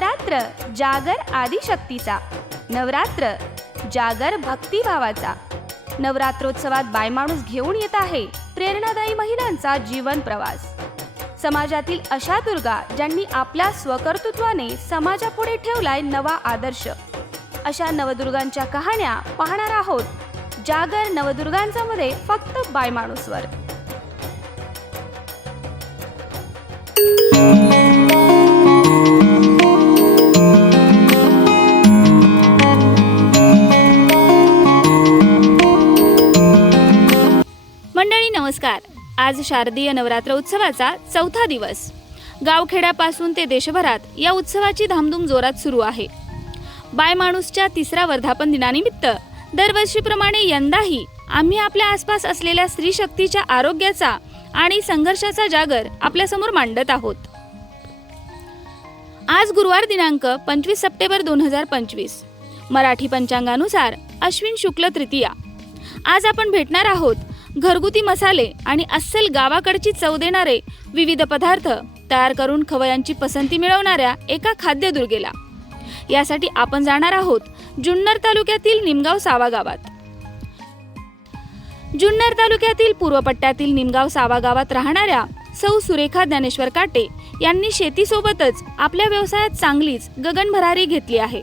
नवरात्र जागर आदिशक्तीचा. नवरात्र जागर भक्तिभावाचा. नवरात्रोत्सवात बायमाणूस घेऊन येत आहे प्रेरणादायी महिलांचा जीवन प्रवास. समाजातील अशा दुर्गा ज्यांनी आपल्या स्वकर्तृत्वाने समाजापुढे ठेवलाय नवा आदर्श. अशा नवदुर्गांच्या कहाण्या पाहणार आहोत जागर नवदुर्गांचा मध्ये फक्त बायमाणूसवर. नमस्कार. आज शारदीय नवरात्र उत्सवाचा चौथा दिवस. गावखेड्यापासून ते देशभरात या उत्सवाची धामधूम जोरात सुरू आहे. बायमाणूसच्या तिसऱ्या वर्धापन दिनानिमित्त दरवर्षीप्रमाणे यंदाही आम्ही आपल्या आसपास असलेल्या स्त्री शक्तीच्या आरोग्याचा आणि संघर्षाचा जागर आपल्यासमोर मांडत आहोत. आज गुरुवार दिनांक पंचवीस सप्टेंबर दोन हजार पंचवीस. मराठी पंचांगानुसार अश्विन शुक्ल तृतीया. आज आपण भेटणार आहोत घरगुती मसाले आणि अस्सल गावाकडची चव देणारे विविध पदार्थ तयार करून खवयांची पसंती मिळवणाऱ्या एका खाद्यदुर्गेला. यासाठी आपण जाणार आहोत जुन्नर तालुक्यातील निमगाव सावा गावात. जुन्नर तालुक्यातील पूर्व पट्ट्यातील निमगाव सावा गावात राहणाऱ्या सौ सुरेखा ज्ञानेश्वर काटे यांनी शेतीसोबतच आपल्या व्यवसायात चांगलीच गगनभरारी घेतली आहे.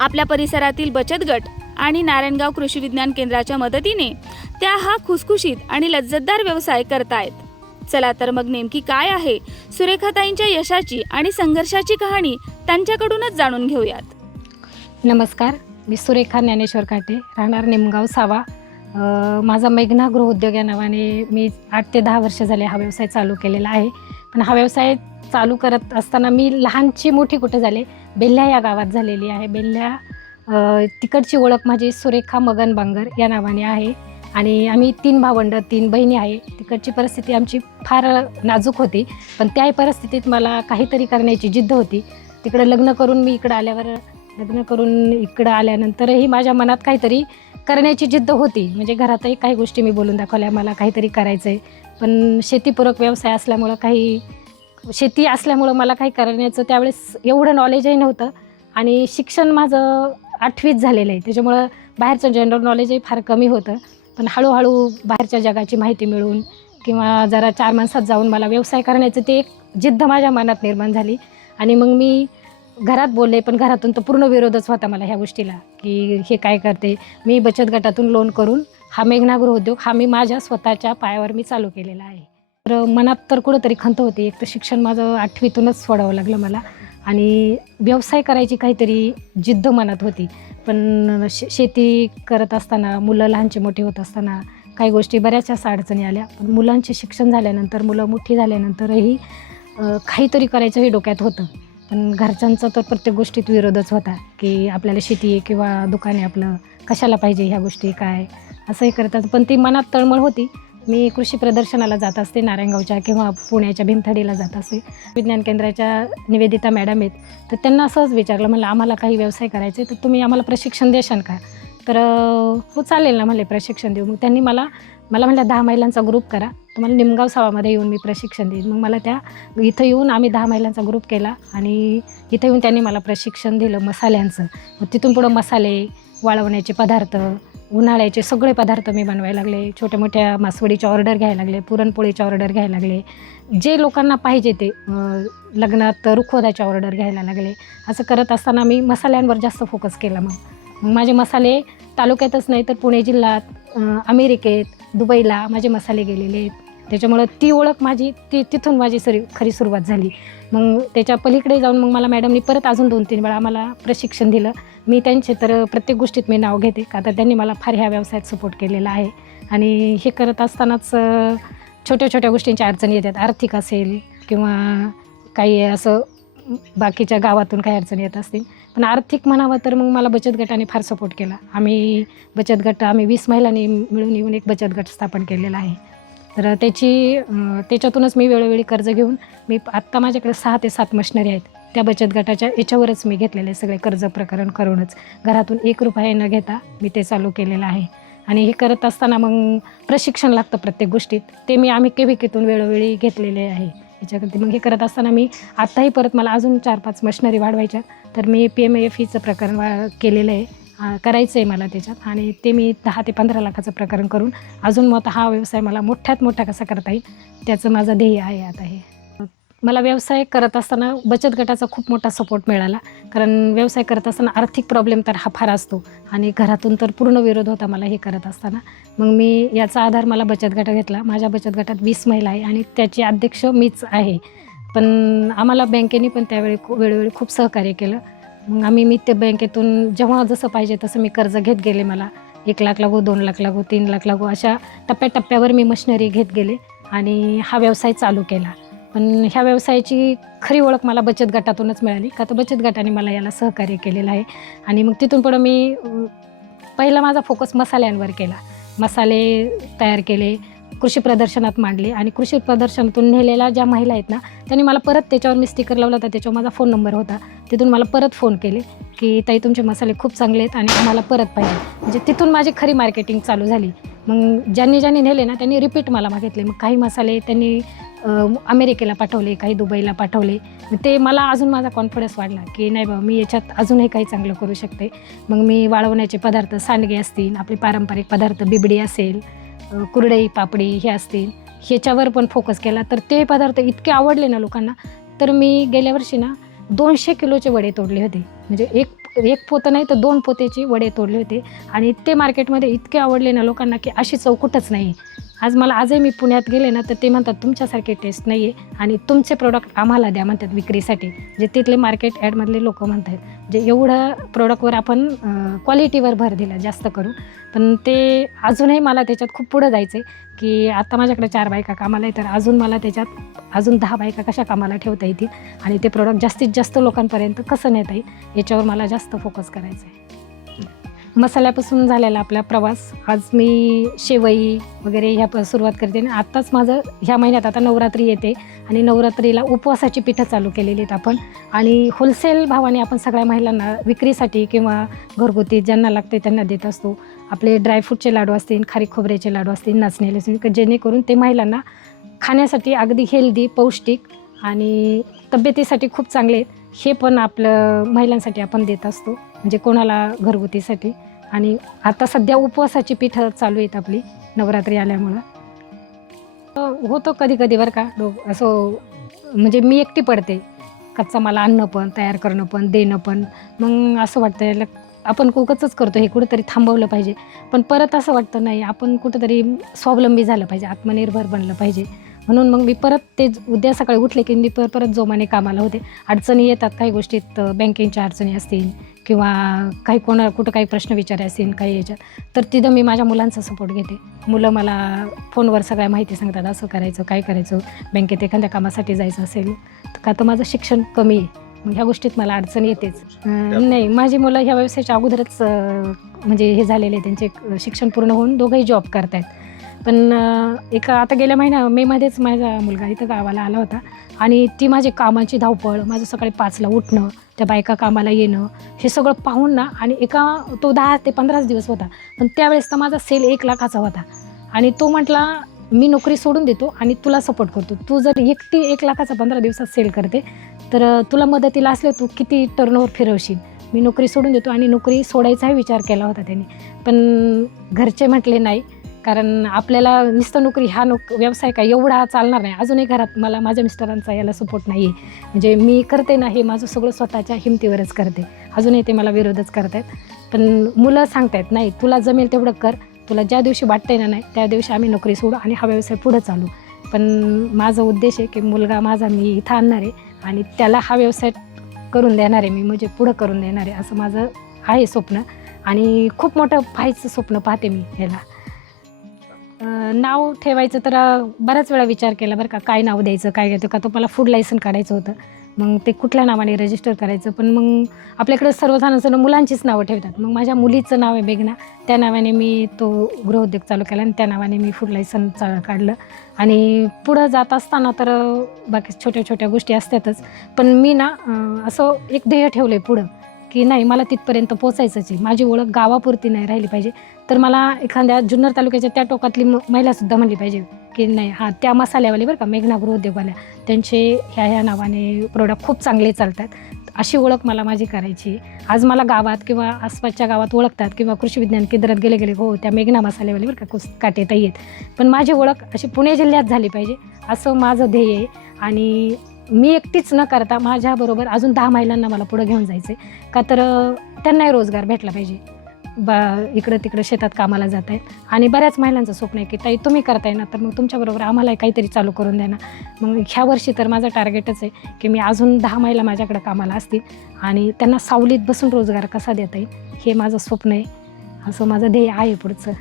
आपल्या परिसरातील बचत गट आणि नारायणगाव कृषी विज्ञान केंद्राच्या मदतीने त्या हा खुसखुशीत आणि लज्जतदार व्यवसाय करतायत. चला तर मग नेमकी काय आहे सुरेखाताईंच्या यशाची आणि संघर्षाची कहाणी त्यांच्याकडूनच जाणून घेऊयात. नमस्कार मी सुरेखा ज्ञानेश्वर काटे राहणार निमगाव सावा. माझा मेघना गृहउद्योग या नावाने मी आठ ते दहा वर्ष झाले हा व्यवसाय चालू केलेला आहे. पण हा व्यवसाय चालू करत असताना मी लहानची मोठी कुठे झाले? बेल्ह्या या गावात झालेली आहे. बेल्ह्या तिकडची ओळख माझी सुरेखा मगन बांगर या नावाने आहे. आणि आम्ही तीन भावंड तीन बहिणी आहे. तिकडची परिस्थिती आमची फार नाजूक होती. पण त्याही परिस्थितीत मला काहीतरी करण्याची जिद्द होती. तिकडं लग्न करून मी इकडं आल्यावर लग्न करून इकडं आल्यानंतरही माझ्या मनात काहीतरी करण्याची जिद्द होती. म्हणजे घरातही काही गोष्टी मी बोलून दाखवल्या मला काहीतरी करायचं आहे पण शेतीपूरक व्यवसाय असल्यामुळं काही शेती असल्यामुळं मला काही करण्याचं त्यावेळेस एवढं नॉलेजही नव्हतं. आणि शिक्षण माझं आठवीत झालेलं आहे. त्याच्यामुळं बाहेरचं जनरल नॉलेजही फार कमी होतं. पण हळूहळू बाहेरच्या जगाची माहिती मिळून किंवा जरा चार माणसात जाऊन मला व्यवसाय करण्याचं ते एक जिद्द माझ्या मनात निर्माण झाली. आणि मग मी घरात बोलले पण घरातून तो पूर्ण विरोधच होता मला ह्या गोष्टीला की हे काय करते? मी बचत गटातून लोन करून हा मेघनागृह उद्योग हा मी माझ्या स्वतःच्या पायावर मी चालू केलेला आहे. तर मनात तर कुठंतरी खंत होती. एक तर शिक्षण माझं आठवीतूनच सोडावं लागलं मला. आणि व्यवसाय करायची काहीतरी जिद्द मनात होती. पण शे शेती करत असताना मुलं लहानचे मोठी होत असताना काही गोष्टी बऱ्याचशा अडचणी आल्या. पण मुलांचे शिक्षण झाल्यानंतर मुलं मोठी झाल्यानंतरही काहीतरी करायचं हे डोक्यात होतं. पण घरच्यांचा तर प्रत्येक गोष्टीत विरोधच होता की आपल्याला शेती आहे किंवा दुकान आहे आपलं कशाला पाहिजे ह्या गोष्टी काय? असंही करतात. पण ती मनात तळमळ होती. मी कृषी प्रदर्शनाला जात असते नारायणगावच्या किंवा पुण्याच्या भीमथडीला जात असते. विज्ञान केंद्राच्या निवेदिता मॅडम आहेत. तर त्यांना असंच विचारलं म्हणलं आम्हाला काही व्यवसाय करायचे तर तुम्ही आम्हाला प्रशिक्षण देशाल का तर हो चालेल ना म्हणले प्रशिक्षण देऊ. मग त्यांनी मला मला म्हणलं दहा महिलांचा ग्रुप करा. तुम्हाला निमगाव सावामध्ये येऊन मी प्रशिक्षण देईन. मग मला त्या इथं येऊन आम्ही दहा महिलांचा ग्रुप केला आणि इथं येऊन त्यांनी मला प्रशिक्षण दिलं मसाल्यांचं. मग तिथून पुढं मसाले वाळवण्याचे पदार्थ उन्हाळ्याचे सगळे पदार्थ मी बनवायला लागले. छोट्या मोठ्या मासवडीच्या ऑर्डर घ्यायला लागले पुरणपोळीच्या ऑर्डर घ्यायला लागले. जे लोकांना पाहिजे ते लग्नात रुखवताच्या ऑर्डर घ्यायला लागले. असं करत असताना मी मसाल्यांवर जास्त फोकस केला मग. माझे मसाले तालुक्यातच नाही तर पुणे जिल्ह्यात अमेरिकेत दुबईला माझे मसाले गेलेले आहेत. त्याच्यामुळं ती ओळख माझी ती तिथून माझी सरी खरी सुरुवात झाली. मग त्याच्या पलीकडे जाऊन मग मला मॅडमनी परत अजून दोन तीन वेळा मला प्रशिक्षण दिलं. मी त्यांचे तर प्रत्येक गोष्टीत मी नाव घेते. का तर त्यांनी मला फार ह्या व्यवसायात सपोर्ट केलेला आहे. आणि हे करत असतानाच छोट्या छोट्या गोष्टींच्या अडचणी येतात. आर्थिक असेल किंवा काही असं बाकीच्या गावातून काही अडचणी येत असतील. पण आर्थिक म्हणावं तर मग मला बचत गटाने फार सपोर्ट केला. आम्ही बचत गट आम्ही वीस महिलांनी मिळून येऊन एक बचत गट स्थापन केलेला आहे. तर त्याची त्याच्यातूनच मी वेळोवेळी कर्ज घेऊन मी आत्ता माझ्याकडे सहा ते सात मशिनरी आहेत. त्या बचत गटाच्या याच्यावरच मी घेतलेले सगळे कर्ज प्रकरण करूनच. घरातून एक रुपये न घेता मी ते चालू केलेलं आहे. आणि हे करत असताना मग प्रशिक्षण लागतं प्रत्येक गोष्टीत. ते मी आम्ही केविकेतून वेळोवेळी घेतलेले आहे. याच्याकरती मग हे करत असताना मी आत्ताही परत मला अजून चार पाच मशनरी वाढवायच्या. तर मी पी एम एफ ईचं प्रकरण वा केलेलं आहे. करायचं आहे मला त्याच्यात. आणि ते मी दहा ते पंधरा लाखाचं प्रकरण करून अजून मग आता हा व्यवसाय मला मोठ्यात मोठा कसा करता येईल त्याचं माझं ध्येय आहे आता हे. मला व्यवसाय करत असताना बचत गटाचा खूप मोठा सपोर्ट मिळाला. कारण व्यवसाय करत असताना आर्थिक प्रॉब्लेम तर हा फार असतो. आणि घरातून तर पूर्ण विरोध होता मला हे करत असताना. मग मी याचा आधार मला बचत गट घेतला. माझ्या बचत गटात वीस महिला आहे आणि त्याची अध्यक्ष मीच आहे. पण आम्हाला बँकेने पण त्यावेळी खूप वेळोवेळी खूप सहकार्य केलं. मग आम्ही मी ते बँकेतून जेव्हा जसं पाहिजे तसं मी कर्ज घेत गेले मला. एक लाख लागू दोन लाख लागू तीन लाख लागू अशा टप्प्याटप्प्यावर मी मशिनरी घेत गेले. आणि हा व्यवसाय चालू केला. पण ह्या व्यवसायाची खरी ओळख मला बचत गटातूनच मिळाली. का तर बचत गटाने मला याला सहकार्य केलेलं आहे. आणि मग तिथून पुढं मी पहिला माझा फोकस मसाल्यांवर केला. मसाले तयार केले. कृषी प्रदर्शनात मांडले आणि कृषी प्रदर्शनातून नेलेल्या ज्या महिला आहेत ना त्यांनी मला परत त्याच्यावर मी स्टिकर लावला होता त्याच्यावर माझा फोन नंबर होता. तिथून मला परत फोन केले की ताई तुमचे मसाले खूप चांगले आहेत आणि आम्हाला परत पाहिजे. म्हणजे तिथून माझी खरी मार्केटिंग चालू झाली. मग ज्यांनी ज्यांनी नेले ना त्यांनी रिपीट मला मागितले. मग काही मसाले त्यांनी अमेरिकेला पाठवले काही दुबईला पाठवले. ते मला अजून माझा कॉन्फिडन्स वाढला की नाही बाबा मी याच्यात अजूनही काही चांगलं करू शकते. मग मी वाळवण्याचे पदार्थ सांडगे असतील आपले पारंपरिक पदार्थ बिबडी असेल कुरडई पापडी हे असतील ह्याच्यावर पण फोकस केला. तर ते पदार्थ इतके आवडले ना लोकांना. तर मी गेल्या वर्षी ना दोनशे किलोचे वडे तोडले होते. म्हणजे एक एक पोतं नाही तर दोन पोतेचे वडे तोडले होते. आणि ते मार्केटमध्ये इतके आवडले ना लोकांना की अशी चौकटच नाही. आज मला आजही मी पुण्यात गेले ना तर ते म्हणतात तुमच्यासारखे टेस्ट नाही आहे आणि तुमचे प्रोडक्ट आम्हाला द्या म्हणतात विक्रीसाठी जे तिथले मार्केट ॲडमधले लोक म्हणतात जे एवढं प्रोडक्टवर आपण क्वालिटीवर भर दिला जास्त करून. पण ते अजूनही मला त्याच्यात खूप पुढं जायचं आहे की आत्ता माझ्याकडे चार बायका कामाला आहे तर अजून मला त्याच्यात अजून दहा बायका कशा कामाला ठेवता येतील आणि ते प्रोडक्ट जास्तीत जास्त लोकांपर्यंत कसं नेता येईल याच्यावर मला जास्त फोकस करायचं आहे मसाल्यापासून झालेला आपला प्रवास. आज मी शेवई वगैरे ह्या प सुरुवात करते आणि आत्ताच माझं ह्या महिन्यात आता नवरात्री येते आणि नवरात्रीला उपवासाची पिठं चालू केलेली आहेत आपण. आणि होलसेल भावाने आपण सगळ्या महिलांना विक्रीसाठी किंवा घरगुती ज्यांना लागते त्यांना देत असतो. आपले ड्रायफ्रूटचे लाडू असतील खारीक खोबऱ्याचे लाडू असतील नाचणीले असतील जेणेकरून ते महिलांना खाण्यासाठी अगदी हेल्दी पौष्टिक आणि तब्येतीसाठी खूप चांगले आहेत. हे पण आपलं महिलांसाठी आपण देत असतो. म्हणजे कोणाला घरगुतीसाठी. आणि आता सध्या उपवासाची पीठ चालू आहेत आपली नवरात्री आल्यामुळं. होतो कधी कधी बरं का डो असं म्हणजे मी एकटी पडते. कच्चा मला आणणं पण तयार करणं पण देणं पण. मग असं वाटतं याला आपण कोकचच करतो हे कुठंतरी थांबवलं पाहिजे. पण परत असं वाटतं नाही आपण कुठंतरी स्वावलंबी झालं पाहिजे आत्मनिर्भर बनलं पाहिजे. म्हणून मग मी परत ते उद्या सकाळी उठले की मी पर परत जोमाने कामाला होते. अडचणी येतात काही गोष्टीत बँकिंगच्या अडचणी असतील किंवा काही कोणा कुठं काही प्रश्न विचारायचे असतील काही याच्यात. तर तिथं मी माझ्या मुलांचा सपोर्ट घेते. मुलं मला फोनवर सगळ्या माहिती सांगतात असं करायचं काय करायचं बँकेत एखाद्या कामासाठी जायचं असेल तर का तर माझं शिक्षण कमी आहे. ह्या गोष्टीत मला अडचण येतेच. नाही माझी मुलं ह्या व्यवसायाच्या अगोदरच म्हणजे हे झालेले त्यांचे शिक्षण पूर्ण होऊन दोघंही जॉब करत आहेत पण एक एका आता गेल्या महिन्या मेमध्येच माझा मुलगा इथं गावाला आला होता आणि ती माझी कामाची धावपळ माझं सकाळी पाचला उठणं त्या बायका कामाला येणं हे सगळं पाहून ना आणि एका तो दहा ते पंधराच दिवस होता. पण त्यावेळेस तर माझा सेल एक लाखाचा होता आणि तो म्हटला मी नोकरी सोडून देतो आणि तुला सपोर्ट करतो. तू जर एकटी एक लाखाचा पंधरा दिवसात सेल करते तर तुला मदतीला असले तू किती टर्नओव्हर फिरवशील? मी नोकरी सोडून देतो. आणि नोकरी सोडायचाही विचार केला होता त्यांनी. पण घरचे म्हटले नाही कारण आपल्याला नुसतं नोकरी हा नोक व्यवसाय काय एवढा चालणार नाही. अजूनही घरात मला माझ्या मिस्टरांचा याला सपोर्ट नाही आहे म्हणजे मी करते ना हे माझं सगळं स्वतःच्या हिमतीवरच करते. अजूनही ते मला विरोधच करत आहेत पण मुलं सांगतायत नाही तुला जमेल तेवढं कर. तुला ज्या दिवशी वाटतंय ना नाही त्या दिवशी आम्ही नोकरी सोडू आणि हा व्यवसाय पुढं चालू. पण माझा उद्देश आहे की मुलगा माझा मी इथं आणणार आहे आणि त्याला हा व्यवसाय करून देणार आहे मी म्हणजे पुढं करून देणार आहे असं माझं आहे स्वप्न. आणि खूप मोठं व्हायचं स्वप्न पाहते मी ह्याला नाव ठेवायचं तर बऱ्याच वेळा विचार केला बरं का काय नाव द्यायचं काय घ्यायचं का तो मला फूड लायसन काढायचं होतं. मग ते कुठल्या नावाने रजिस्टर करायचं पण मग आपल्याकडे सर्वसाधारण जण मुलांचीच नावं ठेवतात. मग माझ्या मुलीचं नाव आहे बेगना त्या नावाने मी तो गृहउद्योग चालू केला आणि त्या नावाने मी फूड लायसन चा काढलं. आणि पुढं जात असताना तर बाकी छोट्या छोट्या गोष्टी असतातच. पण मी ना असं एक ध्येय ठेवलं आहे पुढं. की नाही मला तिथपर्यंत पोचायचंच आहे. माझी ओळख गावापुरती नाही राहिली पाहिजे. तर मला एखाद्या जुन्नर तालुक्याच्या त्या टोकातली म- महिलासुद्धा म्हणली पाहिजे की नाही हां त्या मसाल्यावाले बरं का मेघना गृहोद्योगवाल्या. त्यांचे ह्या ह्या नावाने प्रोडक्ट खूप चांगले चालतात. अशी ओळख मला माझी करायची आज मला गावात किंवा आसपासच्या गावात ओळखतात किंवा कृषी विज्ञान केंद्रात गेले गेले हो त्या मेघना मसाल्यावाले बरं का कुस काटे आहेत पण माझी ओळख अशी पुणे जिल्ह्यात झाली पाहिजे असं माझं ध्येय आहे. आणि मी एकटीच न करता माझ्याबरोबर अजून दहा महिलांना मला पुढं घेऊन जायचं आहे का तर त्यांनाही रोजगार भेटला पाहिजे. बा इकडं तिकडं शेतात कामाला जात आहेत. आणि बऱ्याच महिलांचं स्वप्न आहे की ताई तुम्ही करताय ना तर मग तुमच्याबरोबर आम्हालाही काहीतरी चालू करून द्या ना. मग ह्या वर्षी तर माझं टार्गेटच आहे की मी अजून दहा महिला माझ्याकडे कामाला असतील. आणि त्यांना सावलीत बसून रोजगार कसा देता येईल हे माझं स्वप्न आहे. असं माझं ध्येय आहे पुढचं.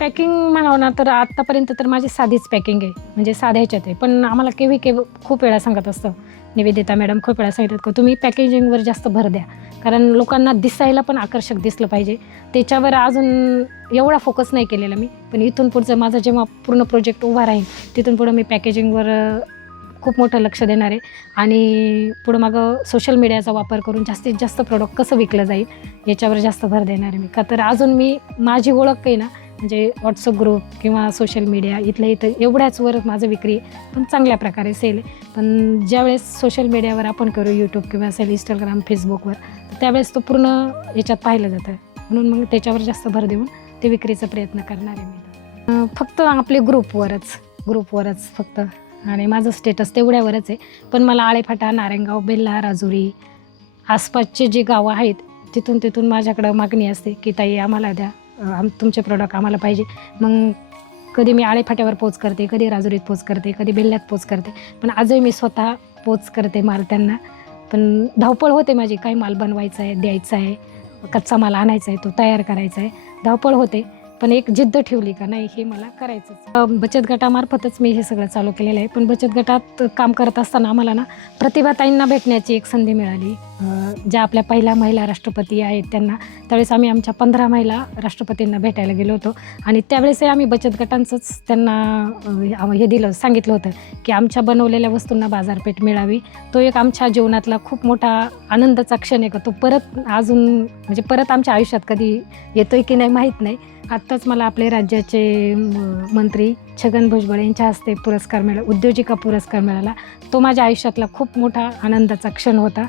पॅकिंग म्हणावं ना तर आत्तापर्यंत तर माझी साधीच पॅकिंग आहे. म्हणजे साध्या ह्याच्यात आहे. पण आम्हाला केव्ही केव्हा खूप वेळा सांगत असतं. निवेदिता मॅडम खूप वेळा सांगतात का तुम्ही पॅकेजिंगवर जास्त भर द्या. कारण लोकांना दिसायला पण आकर्षक दिसलं पाहिजे. त्याच्यावर अजून एवढा फोकस नाही केलेला मी. पण इथून पुढचं माझं जेव्हा पूर्ण प्रोजेक्ट उभा राहील तिथून पुढं मी पॅकेजिंगवर खूप मोठं लक्ष देणार आहे. आणि पुढं मागं सोशल मीडियाचा वापर करून जास्तीत जास्त प्रोडक्ट कसं विकलं जाईल याच्यावर जास्त भर देणार आहे मी. का तर अजून मी माझी ओळख काही ना म्हणजे व्हॉट्सअप ग्रुप किंवा सोशल मीडिया इथल्या इथं एवढ्याचवर माझं विक्री पण चांगल्या प्रकारे सेल आहे. पण ज्यावेळेस सोशल मीडियावर आपण करू यूट्यूब किंवा असेल इंस्टाग्राम फेसबुकवर तर त्यावेळेस तो पूर्ण याच्यात पाहिलं जातं. म्हणून मग त्याच्यावर जास्त भर देऊन ते विक्रीचा प्रयत्न करणार आहे मी. फक्त आपले ग्रुपवरच ग्रुपवरच फक्त. आणि माझं स्टेटस तेवढ्यावरच आहे. पण मला आळेफाटा नारायणगाव बेल्ला राजुरी आसपासचे जे गावं आहेत तिथून तिथून माझ्याकडं मागणी असते की ताई आम्हाला द्या. आम तुमचे प्रोडक्ट आम्हाला पाहिजे. मग कधी मी आळेफाट्यावर पोच करते कधी राजुरीत पोच करते कधी बेल्ल्यात पोच करते. पण आजही मी स्वतः पोच करते माल त्यांना. पण धावपळ होते माझी. काही माल बनवायचा आहे द्यायचा आहे कच्चा माल आणायचा आहे तो तयार करायचा आहे. धावपळ होते. पण एक जिद्द ठेवली का नाही हे मला करायचंच. बचत गटामार्फतच मी हे सगळं चालू केलेलं आहे. पण बचत गटात काम करत असताना आम्हाला ना प्रतिभाताईंना भेटण्याची एक संधी मिळाली. ज्या आपल्या पहिल्या महिला राष्ट्रपती आहेत त्यांना. त्यावेळेस आम्ही आमच्या पंधरा महिला राष्ट्रपतींना भेटायला गेलो होतो. आणि त्यावेळेसही आम्ही बचत गटांचंच त्यांना हे दिलं सांगितलं होतं की आमच्या बनवलेल्या वस्तूंना बाजारपेठ मिळावी. तो एक आमच्या जीवनातला खूप मोठा आनंदाचा क्षण आहे का तो परत अजून म्हणजे परत आमच्या आयुष्यात कधी येतोय की नाही माहीत नाही. आत्ताच मला आपले राज्याचे म- मंत्री छगन भुजबळ यांच्या हस्ते पुरस्कार मिळाला उद्योजिका पुरस्कार मिळाला. तो माझ्या आयुष्यातला खूप मोठा आनंदाचा क्षण होता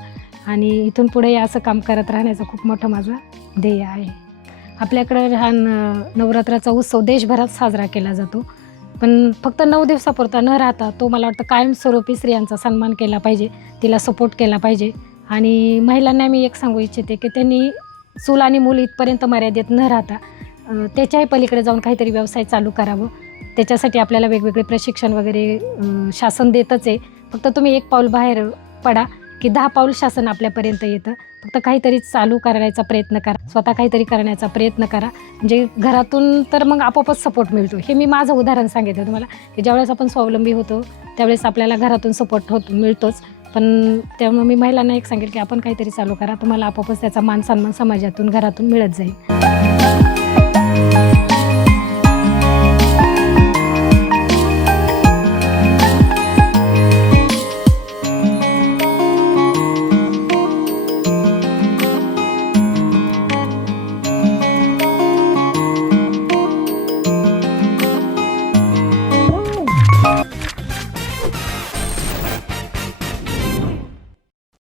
आणि इथून पुढे असं काम करत राहण्याचं खूप मोठं माझं ध्येय आहे. आपल्याकडं हा न नवरात्राचा उत्सव देशभरात साजरा केला जातो. पण फक्त नऊ दिवसापुरता न राहता तो मला वाटतं कायमस्वरूपी स्त्रियांचा सन्मान केला पाहिजे तिला सपोर्ट केला पाहिजे. आणि महिलांना मी एक सांगू इच्छिते की त्यांनी चूल आणि मूल इथपर्यंत मर्यादित न राहता त्याच्याही पलीकडे जाऊन काहीतरी व्यवसाय चालू करावं. त्याच्यासाठी आपल्याला वेगवेगळे प्रशिक्षण वगैरे शासन देतच आहे. फक्त तुम्ही एक पाऊल बाहेर पडा की दहा पाऊल शासन आपल्यापर्यंत येतं. फक्त काहीतरी चालू करायचा प्रयत्न करा. स्वतः काहीतरी करण्याचा प्रयत्न करा. म्हणजे घरातून तर मग आपोआपच सपोर्ट मिळतो. हे मी माझं उदाहरण सांगितलं तुम्हाला की ज्यावेळेस आपण स्वावलंबी होतो त्यावेळेस आपल्याला घरातून सपोर्ट होत मिळतोच. पण त्यामुळे मी महिलांना एक सांगेल की आपण काहीतरी चालू करा. तुम्हाला आपोआपच त्याचा मान सन्मान समाजातून घरातून मिळत जाईल.